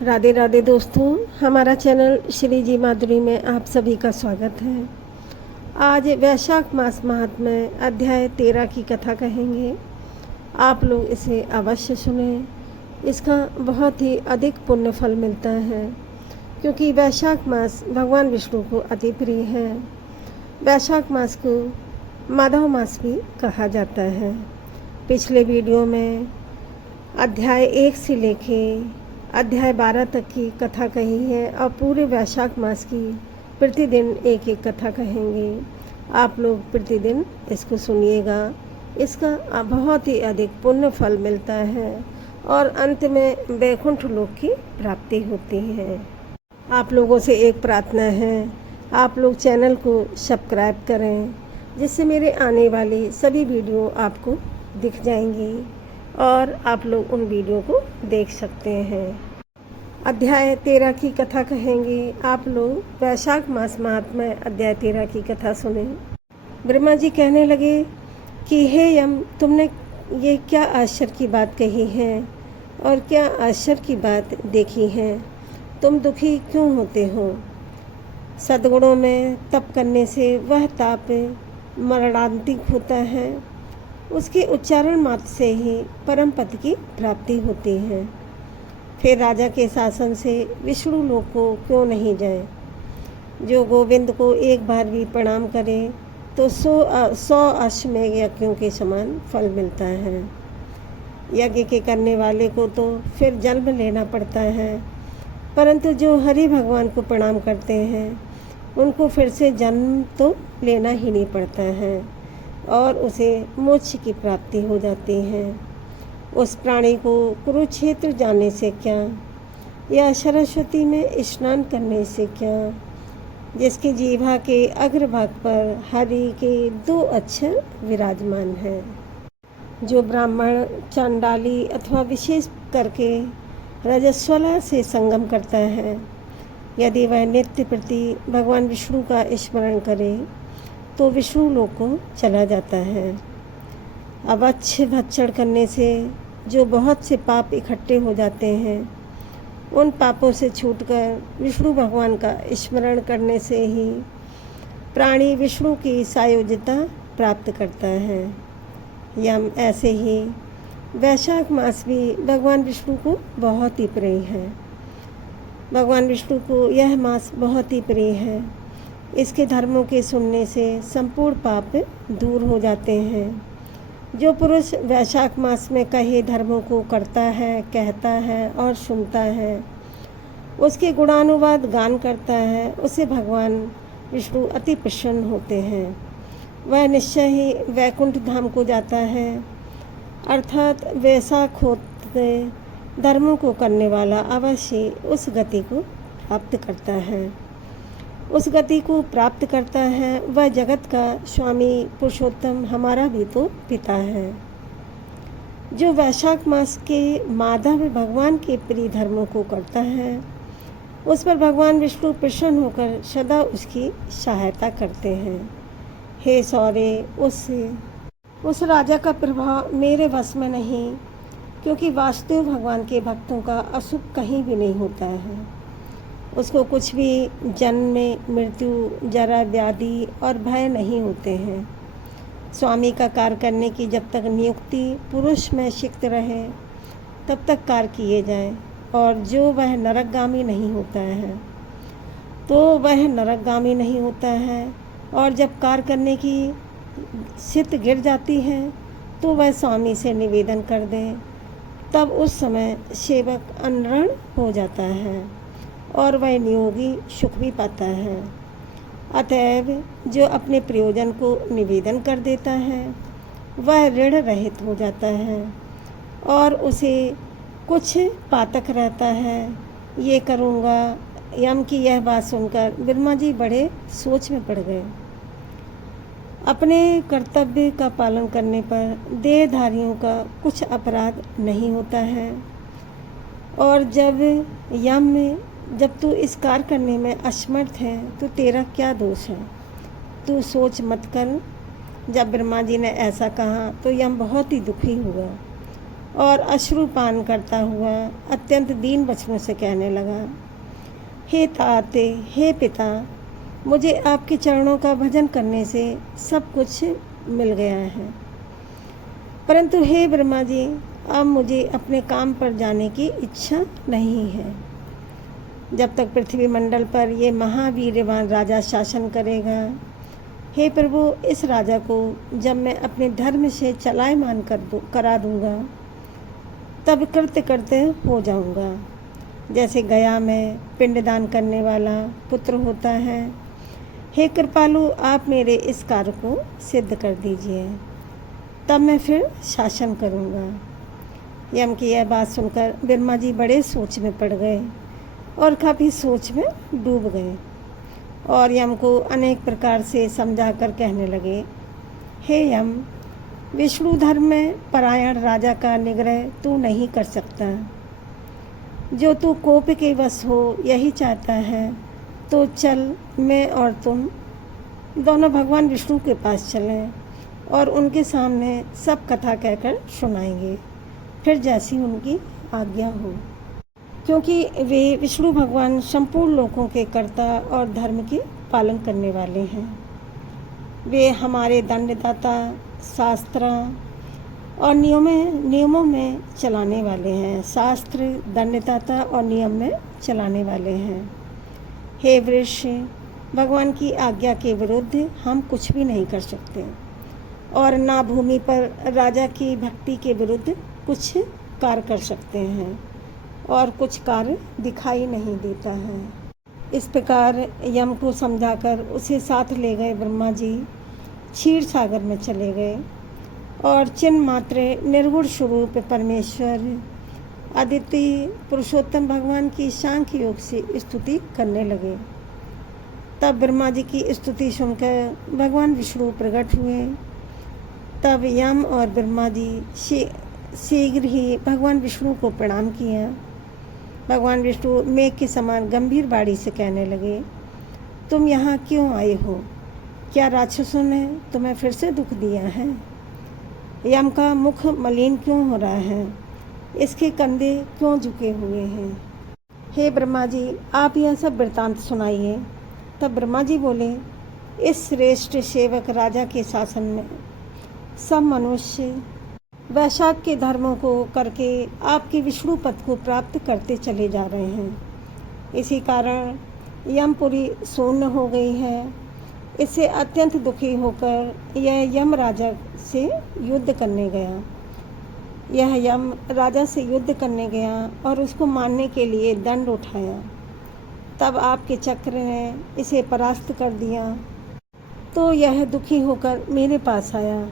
राधे राधे दोस्तों, हमारा चैनल श्री जी माधुरी में आप सभी का स्वागत है। आज वैशाख मास महात्म्य अध्याय 13 की कथा कहेंगे। आप लोग इसे अवश्य सुने। इसका बहुत ही अधिक पुण्य फल मिलता है, क्योंकि वैशाख मास भगवान विष्णु को अति प्रिय है। वैशाख मास को माधव मास भी कहा जाता है। पिछले वीडियो में अध्याय 1 से लेके अध्याय 12 तक की कथा कही है और पूरे वैशाख मास की प्रतिदिन एक एक कथा कहेंगे। आप लोग प्रतिदिन इसको सुनिएगा। इसका बहुत ही अधिक पुण्य फल मिलता है और अंत में वैकुंठ लोक की प्राप्ति होती है। आप लोगों से एक प्रार्थना है, आप लोग चैनल को सब्सक्राइब करें, जिससे मेरे आने वाली सभी वीडियो आपको दिख जाएंगी और आप लोग उन वीडियो को देख सकते हैं। अध्याय 13 की कथा कहेंगे। आप लोग वैशाख मास महात्म्य अध्याय 13 की कथा सुने। ब्रह्मा जी कहने लगे कि हे यम, तुमने ये क्या आश्चर्य की बात कही है और क्या आश्चर्य की बात देखी है। तुम दुखी क्यों होते हो। सद्गुणों में तप करने से वह ताप मरणांतिक होता है। उसके उच्चारण मात्र से ही परम पद की प्राप्ति होती है। फिर राजा के शासन से विष्णु लोक को क्यों नहीं जाए। जो गोविंद को एक बार भी प्रणाम करे तो 100 अश्वमेघ यज्ञों के समान फल मिलता है। यज्ञ के करने वाले को तो फिर जन्म लेना पड़ता है, परंतु जो हरि भगवान को प्रणाम करते हैं उनको फिर से जन्म तो लेना ही नहीं पड़ता है और उसे मोक्ष की प्राप्ति हो जाती है। उस प्राणी को कुरुक्षेत्र जाने से क्या या सरस्वती में स्नान करने से क्या, जिसके जीवा के अग्रभाग पर हरि के 2 अक्षर विराजमान हैं। जो ब्राह्मण चांडाली अथवा विशेष करके रजस्वला से संगम करता है, यदि वह नित्य प्रति भगवान विष्णु का स्मरण करे तो विष्णु लोक को चला जाता है। अवच्छ भक्षण करने से जो बहुत से पाप इकट्ठे हो जाते हैं, उन पापों से छूटकर विष्णु भगवान का स्मरण करने से ही प्राणी विष्णु की सायोज्यता प्राप्त करता है। यम ऐसे ही वैशाख मास भी भगवान विष्णु को बहुत ही प्रिय है। भगवान विष्णु को यह मास बहुत ही प्रिय है। इसके धर्मों के सुनने से संपूर्ण पाप दूर हो जाते हैं। जो पुरुष वैशाख मास में कहे धर्मों को करता है, कहता है और सुनता है, उसके गुणानुवाद गान करता है, उसे भगवान विष्णु अति प्रसन्न होते हैं। वह निश्चय ही वैकुंठ धाम को जाता है, अर्थात वैशाख होते धर्मों को करने वाला अवश्य उस गति को प्राप्त करता है। उस गति को प्राप्त करता है वह जगत का स्वामी पुरुषोत्तम हमारा भी तो पिता है। जो वैशाख मास के माधव भगवान के प्रिय धर्मों को करता है, उस पर भगवान विष्णु प्रसन्न होकर सदा उसकी सहायता करते हैं। हे सौरे, उस राजा का प्रभाव मेरे वश में नहीं, क्योंकि वास्तव भगवान के भक्तों का अशुभ कहीं भी नहीं होता है। उसको कुछ भी जन्म में मृत्यु, जरा, व्याधि और भय नहीं होते हैं। स्वामी का कार्य करने की जब तक नियुक्ति पुरुष में सिक्त रहे तब तक कार्य किए जाएं, और जो वह नरकगामी नहीं होता है तो वह नरकगामी नहीं होता है, और जब कार्य करने की स्थिति गिर जाती है तो वह स्वामी से निवेदन कर दें। तब उस समय सेवक अनरण हो जाता है और वह नियोगी सुख भी पाता है। अतएव जो अपने प्रयोजन को निवेदन कर देता है वह ऋण रहित हो जाता है और उसे कुछ पातक रहता है। ये करूँगा। यम की यह बात सुनकर ब्रह्मा जी बड़े सोच में पड़ गए। अपने कर्तव्य का पालन करने पर देहधारियों का कुछ अपराध नहीं होता है, और जब तू इस कार्य करने में असमर्थ है तो तेरा क्या दोष है। तू सोच मत कर। जब ब्रह्मा जी ने ऐसा कहा तो यम बहुत ही दुखी हुआ और अश्रुपान करता हुआ अत्यंत दीन वचनों से कहने लगा, हे ताते, हे पिता, मुझे आपके चरणों का भजन करने से सब कुछ मिल गया है, परंतु हे ब्रह्मा जी, अब मुझे अपने काम पर जाने की इच्छा नहीं है। जब तक पृथ्वी मंडल पर ये महावीरवान राजा शासन करेगा, हे प्रभु, इस राजा को जब मैं अपने धर्म से चलायमान करा दूँगा, तब कृत्य करते हो जाऊँगा। जैसे गया में पिंडदान करने वाला पुत्र होता है, हे कृपालु, आप मेरे इस कार्य को सिद्ध कर दीजिए, तब मैं फिर शासन करूँगा। यम की यह बात सुनकर ब्रह्मा जी बड़े सोच में पड़ गए और काफ़ी सोच में डूब गए और यम को अनेक प्रकार से समझा कर कहने लगे, हे यम, विष्णु धर्म में परायण राजा का निग्रह तू नहीं कर सकता। जो तू कोप के वश हो यही चाहता है, तो चल, मैं और तुम दोनों भगवान विष्णु के पास चलें और उनके सामने सब कथा कहकर सुनाएंगे, फिर जैसी उनकी आज्ञा हो। क्योंकि वे विष्णु भगवान संपूर्ण लोकों के कर्ता और धर्म के पालन करने वाले हैं। वे हमारे दंडदाता, शास्त्र और नियमों में चलाने वाले हैं। शास्त्र, दंडदाता और नियम में चलाने वाले हैं। हे वृक्ष, भगवान की आज्ञा के विरुद्ध हम कुछ भी नहीं कर सकते और ना भूमि पर राजा की भक्ति के विरुद्ध कुछ कार्य कर सकते हैं और कुछ कार्य दिखाई नहीं देता है। इस प्रकार यम को समझाकर उसे साथ ले गए ब्रह्मा जी क्षीर सागर में चले गए और चिन्ह मात्र निर्गुण स्वरूप परमेश्वर अद्वितीय पुरुषोत्तम भगवान की सांख्य योग से स्तुति करने लगे। तब ब्रह्मा जी की स्तुति सुनकर भगवान विष्णु प्रकट हुए। तब यम और ब्रह्मा जी शीघ्र ही भगवान विष्णु को प्रणाम किया। भगवान विष्णु मेघ के समान गंभीर वाणी से कहने लगे, तुम यहाँ क्यों आए हो? क्या राक्षसों ने तुम्हें फिर से दुख दिया है? यम का मुख मलिन क्यों हो रहा है? इसके कंधे क्यों झुके हुए हैं? हे ब्रह्मा जी, आप यह सब वृतांत सुनाइए। तब ब्रह्मा जी बोले, इस श्रेष्ठ सेवक राजा के शासन में सब मनुष्य वैशाख के धर्मों को करके आपके विष्णु पद को प्राप्त करते चले जा रहे हैं। इसी कारण यमपुरी शून्य हो गई है। इससे अत्यंत दुखी होकर यह यम राजा से युद्ध करने गया। यह यम राजा से युद्ध करने गया और उसको मारने के लिए दंड उठाया। तब आपके चक्र ने इसे परास्त कर दिया, तो यह दुखी होकर मेरे पास आया।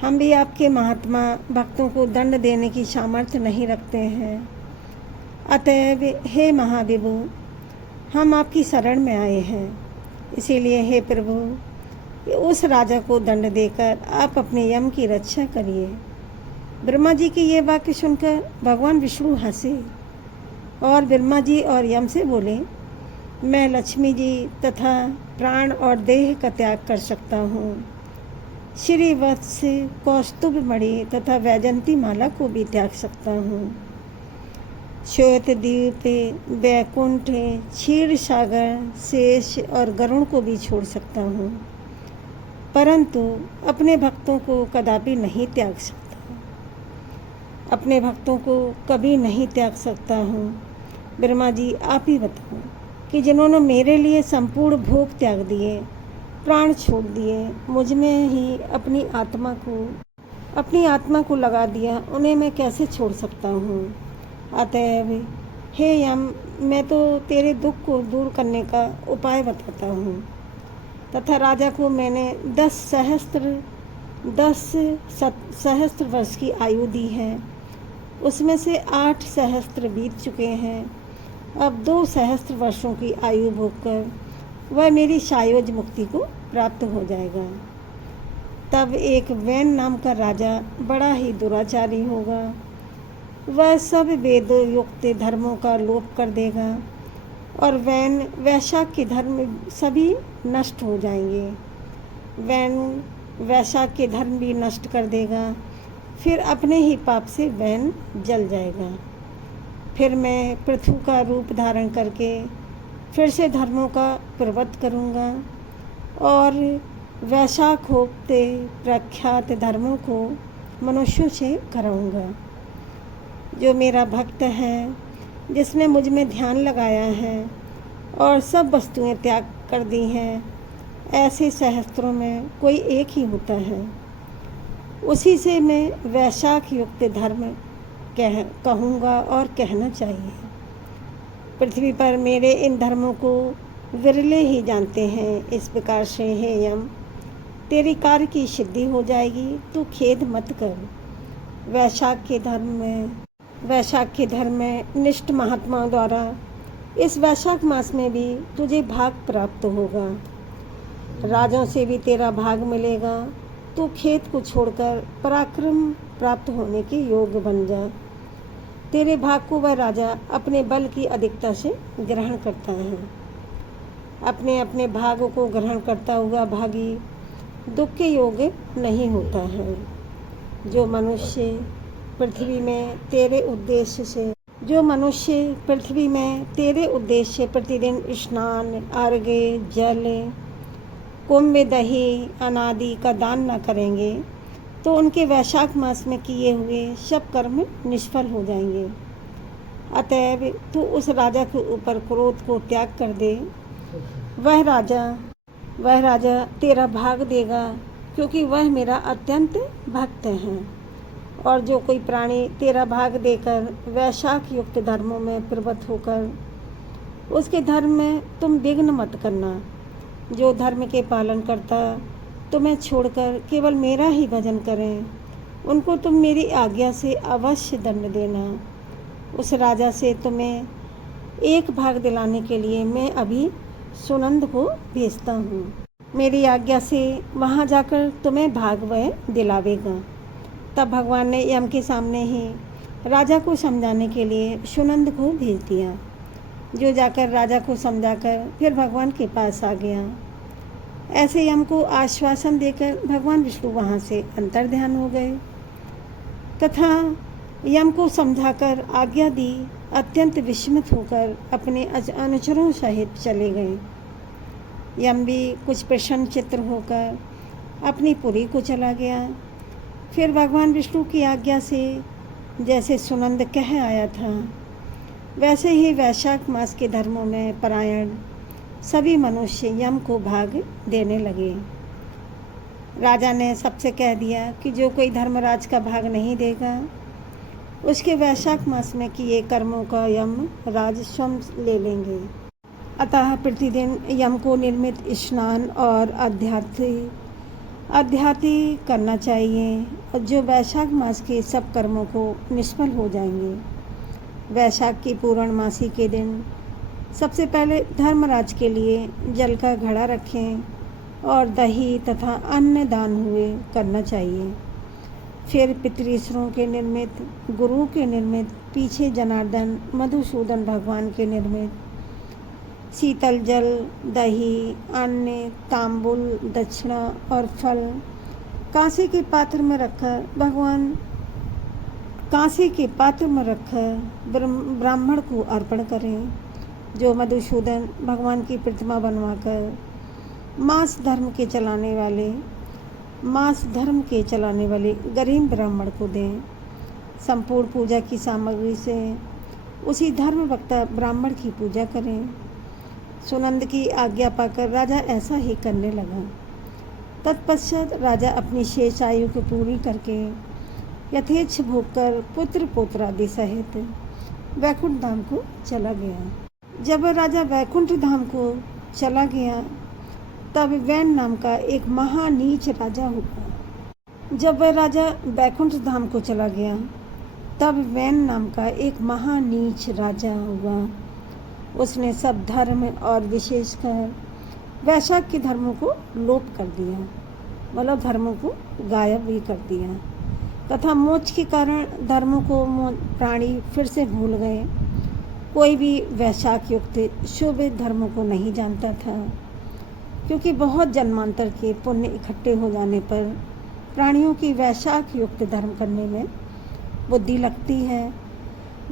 हम भी आपके महात्मा भक्तों को दंड देने की सामर्थ्य नहीं रखते हैं। अतएव हे महाविभु, हम आपकी शरण में आए हैं। इसीलिए हे प्रभु, उस राजा को दंड देकर आप अपने यम की रक्षा करिए। ब्रह्मा जी की ये वाक्य सुनकर भगवान विष्णु हंसे और ब्रह्मा जी और यम से बोले, मैं लक्ष्मी जी तथा प्राण और देह का त्याग कर सकता हूँ। श्रीवत्स, कौस्तुभ मणि तथा वैजंती माला को भी त्याग सकता हूँ। श्वेत द्वीप, वैकुंठ, क्षीर सागर, शेष और गरुण को भी छोड़ सकता हूँ, परंतु अपने भक्तों को कदापि नहीं त्याग सकता। अपने भक्तों को कभी नहीं त्याग सकता हूँ। ब्रह्मा जी, आप ही बताओ कि जिन्होंने मेरे लिए संपूर्ण भोग त्याग दिए, प्राण छोड़ दिए, मुझ में ही अपनी आत्मा को लगा दिया, उन्हें मैं कैसे छोड़ सकता हूँ? अतएव हे यम, मैं तो तेरे दुख को दूर करने का उपाय बताता हूँ। तथा राजा को मैंने 10 सहस्त्र वर्ष की आयु दी है। उसमें से 8 सहस्त्र बीत चुके हैं। अब 2 सहस्त्र वर्षों की आयु भोगकर वह मेरी सायोज मुक्ति को प्राप्त हो जाएगा। तब एक वैन नाम का राजा बड़ा ही दुराचारी होगा। वह सब वेदोयुक्त धर्मों का लोप कर देगा और वैशाख के धर्म सभी नष्ट हो जाएंगे। वैशाख के धर्म भी नष्ट कर देगा। फिर अपने ही पाप से वैन जल जाएगा। फिर मैं पृथ्वी का रूप धारण करके फिर से धर्मों का प्रवृत्त करूँगा और वैशाख होते प्रख्यात धर्मों को मनुष्यों से कराऊँगा। जो मेरा भक्त है, जिसने मुझ में ध्यान लगाया है और सब वस्तुएं त्याग कर दी हैं, ऐसे सहस्त्रों में कोई एक ही होता है। उसी से मैं वैशाख युक्त धर्म कहूँगा और कहना चाहिए। पृथ्वी पर मेरे इन धर्मों को विरले ही जानते हैं। इस प्रकार से हे यम, तेरी कार्य की सिद्धि हो जाएगी, तू खेद मत कर। वैशाख के धर्म में निष्ठ महात्माओं द्वारा इस वैशाख मास में भी तुझे भाग प्राप्त होगा। राजों से भी तेरा भाग मिलेगा। तू खेत को छोड़कर पराक्रम प्राप्त होने के योग्य बन जा। तेरे भाग को वह राजा अपने बल की अधिकता से ग्रहण करता है। अपने अपने भाग को ग्रहण करता हुआ भागी दुख के योग्य नहीं होता है। जो मनुष्य पृथ्वी में तेरे उद्देश्य से प्रतिदिन स्नान, अर्घ्य, जल, कुंभ, दही, अनादि का दान न करेंगे तो उनके वैशाख मास में किए हुए सब कर्म निष्फल हो जाएंगे। अतएव तू उस राजा के ऊपर क्रोध को त्याग कर दे। वह राजा तेरा भाग देगा, क्योंकि वह मेरा अत्यंत भक्त है। और जो कोई प्राणी तेरा भाग देकर वैशाख युक्त धर्मों में प्रवृत्त होकर उसके धर्म में तुम विघ्न मत करना। जो धर्म के पालन करता तुम्हें छोड़कर केवल मेरा ही भजन करें, उनको तुम मेरी आज्ञा से अवश्य दंड देना। उस राजा से तुम्हें एक भाग दिलाने के लिए मैं अभी सुनंद को भेजता हूँ। मेरी आज्ञा से वहाँ जाकर तुम्हें भाग वह दिलावेगा। तब भगवान ने यम के सामने ही राजा को समझाने के लिए सुनंद को भेज दिया, जो जाकर राजा को समझाकर फिर भगवान के पास आ गया। ऐसे यम को आश्वासन देकर भगवान विष्णु वहाँ से अंतर्ध्यान हो गए तथा यम को समझाकर आज्ञा दी। अत्यंत विस्मित होकर अपने अनुचरों सहित चले गए। यम भी कुछ प्रसन्न चित्र होकर अपनी पुरी को चला गया। फिर भगवान विष्णु की आज्ञा से जैसे सुनंद कह आया था, वैसे ही वैशाख मास के धर्मों में परायण सभी मनुष्य यम को भाग देने लगे। राजा ने सबसे कह दिया कि जो कोई धर्मराज का भाग नहीं देगा, उसके वैशाख मास में किए कर्मों का यम राज स्वयं ले लेंगे। अतः प्रतिदिन यम को निर्मित स्नान और अध्यात्म करना चाहिए, और जो वैशाख मास के सब कर्मों को निष्फल हो जाएंगे। वैशाख की पूर्णमासी के दिन सबसे पहले धर्मराज के लिए जल का घड़ा रखें और दही तथा अन्न दान हुए करना चाहिए। फिर पितृश्वरों के निर्मित, गुरु के निर्मित, पीछे जनार्दन मधुसूदन भगवान के निर्मित शीतल जल, दही, अन्न, तांबुल, दक्षिणा और फल कांसे के पात्र में रखकर ब्राह्मण को अर्पण करें। जो मधुसूदन भगवान की प्रतिमा बनवाकर मांस धर्म के चलाने वाले गरीब ब्राह्मण को दें। संपूर्ण पूजा की सामग्री से उसी धर्म वक्ता ब्राह्मण की पूजा करें। सुनंद की आज्ञा पाकर राजा ऐसा ही करने लगा। तत्पश्चात राजा अपनी शेष आयु को पूरी करके यथेच्छ भोग कर पुत्र पौत्रादि सहित वैकुंठ धाम को चला गया। जब राजा वैकुंठ धाम को चला गया तब वैन नाम का एक महानीच राजा हुआ। जब वह राजा वैकुंठ धाम को चला गया तब वैन नाम का एक महानीच राजा हुआ। उसने सब धर्म और विशेषकर वैशाख के धर्मों को लोप कर दिया, मतलब धर्मों को गायब भी कर दिया, तथा मोक्ष के कारण धर्मों को प्राणी फिर से भूल गए। कोई भी वैशाख युक्त शुभ धर्मों को नहीं जानता था, क्योंकि बहुत जन्मांतर के पुण्य इकट्ठे हो जाने पर प्राणियों की वैशाख युक्त धर्म करने में बुद्धि लगती है।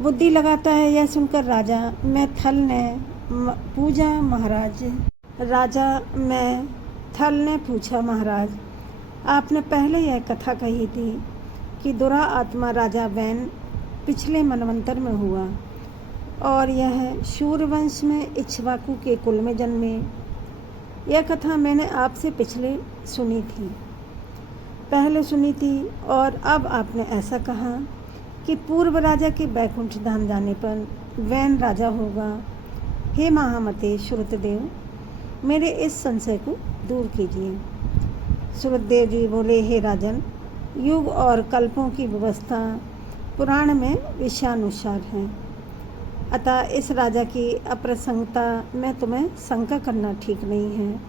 बुद्धि लगाता है यह सुनकर राजा मैथल ने पूछा महाराज। थल ने पूछा महाराज, आपने पहले यह कथा कही थी कि दुरा आत्मा राजा वैन पिछले मनवंतर में हुआ और यह सूर्यवंश में इक्ष्वाकु के कुल में जन्मे। यह कथा मैंने आपसे पहले सुनी थी और अब आपने ऐसा कहा कि पूर्व राजा के बैकुंठ धाम जाने पर वैन राजा होगा। हे महामते श्रुतदेव, मेरे इस संशय को दूर कीजिए। श्रुतदेव जी बोले, हे राजन, युग और कल्पों की व्यवस्था पुराण में विषयानुसार है, अतः इस राजा की अप्रसंगता में तुम्हें शंका करना ठीक नहीं है।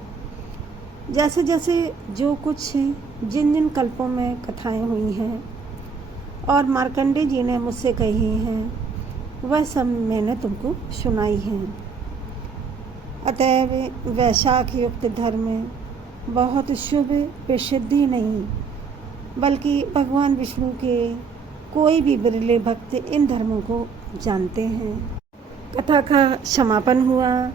जैसे जैसे जो कुछ जिन जिन कल्पों में कथाएं हुई हैं और मार्कंडेय जी ने मुझसे कही हैं, वह सब मैंने तुमको सुनाई हैं। अतएव वैशाख युक्त धर्म बहुत शुभ प्रसिद्धि नहीं, बल्कि भगवान विष्णु के कोई भी बिरले भक्त इन धर्मों को जानते हैं। कथा का समापन हुआ।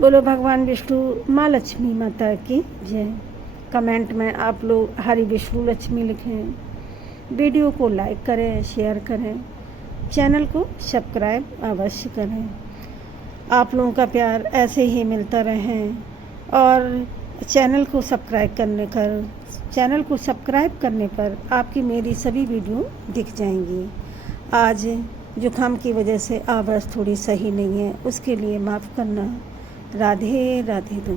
बोलो भगवान विष्णु माँ लक्ष्मी माता की जय। कमेंट में आप लोग हरि विष्णु लक्ष्मी लिखें। वीडियो को लाइक करें, शेयर करें, चैनल को सब्सक्राइब अवश्य करें। आप लोगों का प्यार ऐसे ही मिलता रहें और चैनल को सब्सक्राइब करने पर आपकी मेरी सभी वीडियो दिख जाएंगी। आज जुकाम की वजह से आवाज़ थोड़ी सही नहीं है, उसके लिए माफ़ करना। राधे राधे दोस्तों।